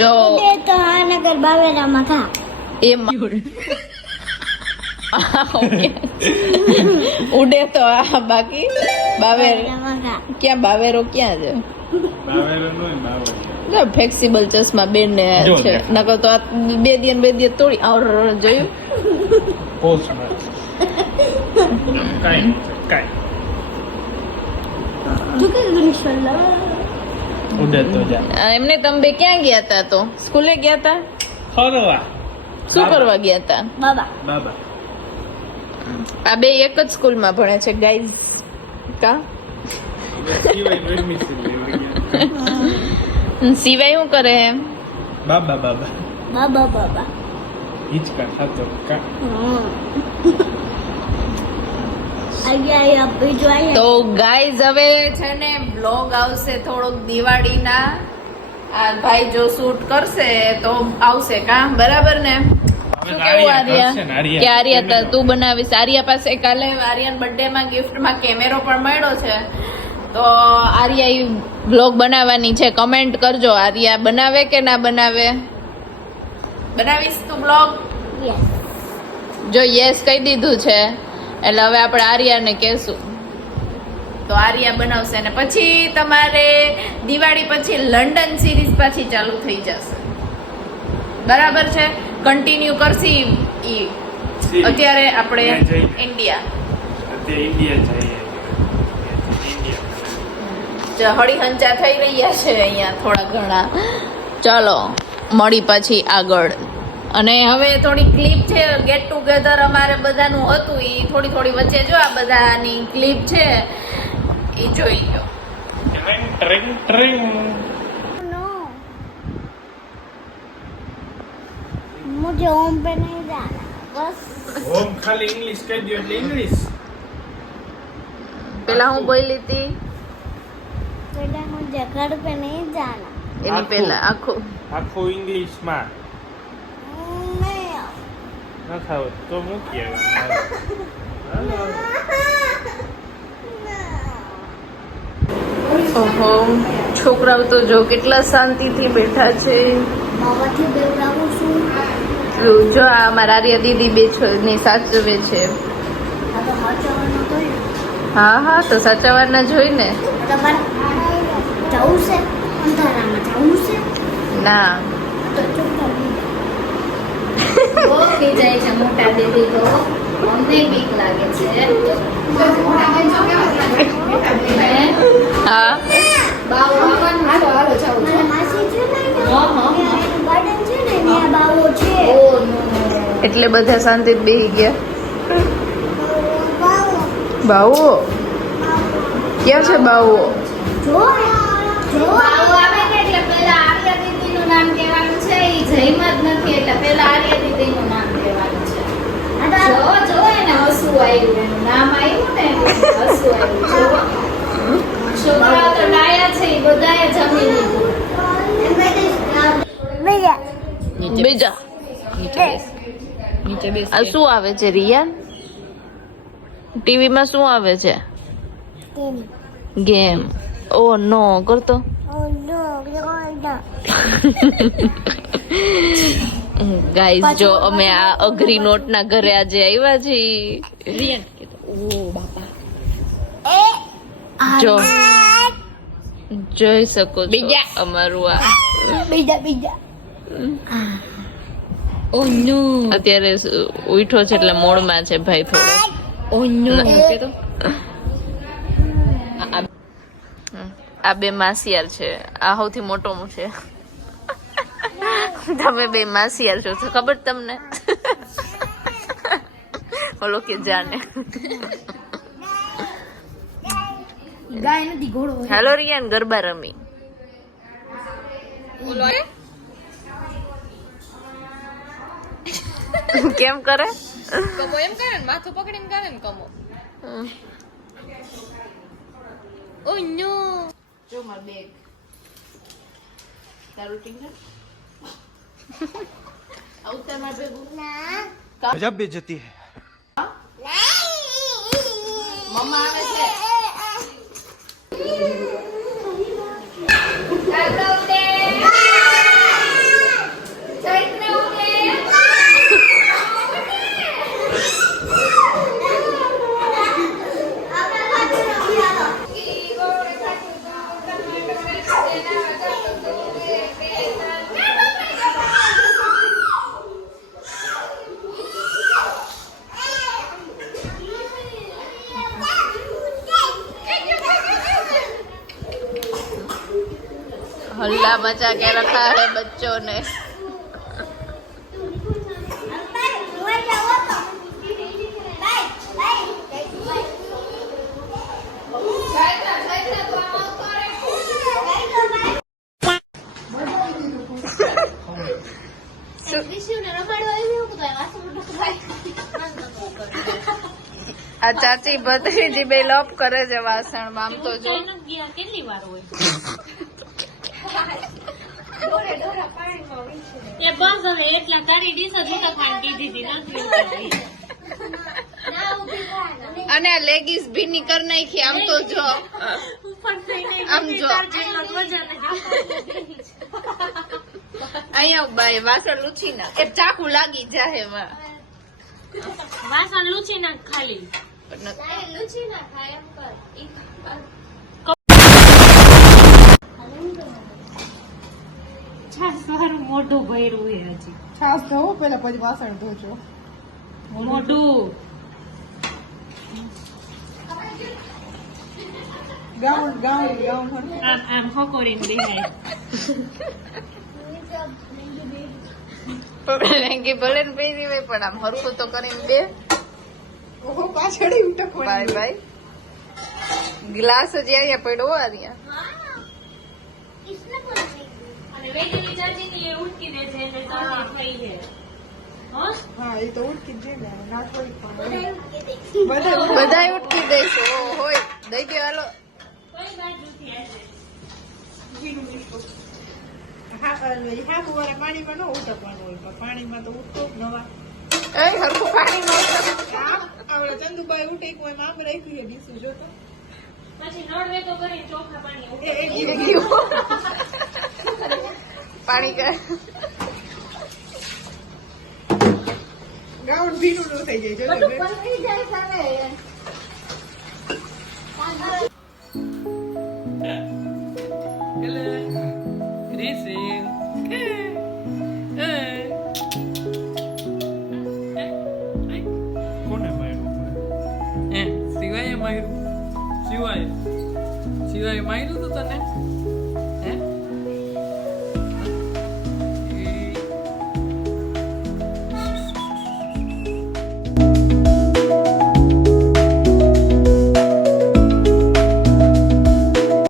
જો તો આનગર બાવેરામાં ખા એમાં ઉડે તો આ બાકી બાવેર ક્યાં બાવેરો ક્યાં છે ફ્લેક્સિબલ ચશ્મા બેન ને છે નકર તો આ બે દિવસ તોડી આવર જોયું એમને તમે બે ક્યાં ગયા તા તો સ્કૂલે ગયા તા શું કરવા ગયા તા બાબા આ બે એક જ સ્કૂલમાં ભણે છે ગાઈઝ કા સિવાય શું કરે એમ બાબા તો ગાઈઝ હવે છે ને બ્લોગ આવશે થોડોક દિવાળીના આ ભાઈ જો શૂટ કરશે તો આવશે કા બરાબર ને શું કેવું આર્યા કે આર્યા તું બનાવીશ આર્યા પાસે કાલે આર્યન બર્થડે માં ગિફ્ટ માં કેમેરો પણ મળ્યો છે તો આર્યા ઈ બ્લોગ બનાવવાની છે કમેન્ટ કરજો આર્યા બનાવે કે ના બનાવે બનાવીશ તું બ્લોગ જો યસ કહી દીધું છે એટલે હવે આપણે આર્યાને કહેશું તો આર્યા બનાવશે ને પછી તમારે દિવાળી પછી લંડન સિરીઝ પાછી ચાલુ થઈ જશે બરાબર છે કન્ટિન્યુ કરશી ઈ અત્યારે આપણે ઇન્ડિયા હળી હંચા થઈ રહ્યા છે અહીંયા થોડા ઘણા ચાલો મળી પછી આગળ અને હવે થોડી ક્લિપ છે ગેટ ટુગેધર અમારે બધાનું હતું એ થોડી વચ્ચે જો આ બધાની ક્લિપ છે એ જોઈ લો मुझे होम पे नहीं जाना बस होम खाली इंग्लिश कह दियो એટલે इंग्लिश પેલા હું બોલી હતી बेटा मुझे घर पे नहीं जाना એની પહેલા આખો ઇંગ્લિશ માં नहीं ના ખાવ તો મૂકી ઓહો છોકરાઓ તો જો કેટલા શાંતિથી બેઠા છે બાબાથી બેવડાવું છું જો આ મારા આર્યા દીદી બે ને સાચવે છે આ તો સાચવવાનું તો હા તો સાચવવાના જોઈ ને તમારે જવું છે અંધારામાં જવું છે ના તો ચૂપ થઈ જાય છે મોટા દીદી તો અમને બીક લાગે છે હા માસી છે ને ગાર્ડન છે ને ત્યાં બાવો છે એટલે બધા શાંતિ બેહી ગયા બાવો ક્યાં છે બાવો જો આવું આવે ને એટલે પેલા આર્યા દીદીનું નામ કહેવાનું છે ઈ જઈમાં જ નથી એટલે પેલા આર્યા દીદીનું નામ કહેવાનું છે જો એને હસવું આવ્યું એનું નામ આવ્યું ને હસવું આવ્યું છોકરા તો ડાયા છે ઈ બધાએ જમી લીધું બીજા આ શું આવે છે રિયા ટીવી માં શું આવે છે ગેમ ઓ નો કરતો ગાઈસ જો અમે આ અઘરી નોટ ના ઘરે આજે આવ્યા છીએ જો જોઈ શકો છો અમારું આ બીજા ઓ નો અત્યારે ઉઠો છે એટલે મોડમાં છે ભાઈ થોડો ઓ નો આ બે માસિયાર છે આ સૌથી મોટો છે તમે બે માસિયાર છો ખબર તમને ઓલો કે જાને ગાય નથી ઘોડો હાલો રિયાન ગરબા રમી કેમ કરે કમો એમ કરે ને માથું પકડીને કરે ને કમો ઓ નો જો માર બેગ તારું ઠીક છે આવતા માર બેગું गजब बेइज्जती है મમ્મા આવે છે क्या बचा के रखा है बच्चों ने રોઈ જાઓ તો બાય બાય આ ચાચી ભત્રીજી બે લોપ કરે છે વાસણમાં આમ તો જો કેટલી વાર હોય એ બસ હવે એટલા તારી ડીશ જ ઉતા ખાન કીધી હતી નથી ઉતારી. અને આ લેગીસ ભીની કરી નાખી આમ તો જો ઉપર થઈને આમ જો અહીંયા બાય વાસણ લૂછી ના એ ચાકુ લાગી જાહે માં વાસણ લૂછી નાખ ખાલી સારું મોઢું ભર્યું હે હજી છાસ ધોવો પેલા પછી વાસણ ધોજો મોઢું ગાઉન હરખું. આમ આમ હકોરીને બેહાય લેંગી ભલે ને પહેરી હોય પણ આમ હરખું તો કરીને બે ઓહો પાછળ ઉટકવાની. બાય બાય ગ્લાસ હજી અહીંયા પડ્યો અહીંયા કિસને બોલતી અને વેગેની ચાચીની એ ઉટકી દે છે એટલે ચાચી થઈ છે હો હા એ તો ઉટકી જ જાય ને ના થોડી પણ કે દેખ બધા બધાય ઉટકી દેશો હોય દઈ દે હાલો કોઈ બાજુથી હશે ભીનું મીઠું. હા ફુવારા પાણીમાં ન ઉટકવાનું હોય પણ પાણીમાં તો ઉઠતો જ નવા. એ હરખું પાણી નો આમ આવડે ચંદુબાઈ ઉઠે કોઈ આમ રાખ્યું છે ડીસું જોતો પછી નળ વેતો કરીને ચોખા પાણી એ પાણી કર ગાઉન ભીનું ન થઈ જાય જોજો બેન. પલટી જાય સામે કોને માર્યું સિવાય માર્યું સિવાય માર્યું તું તને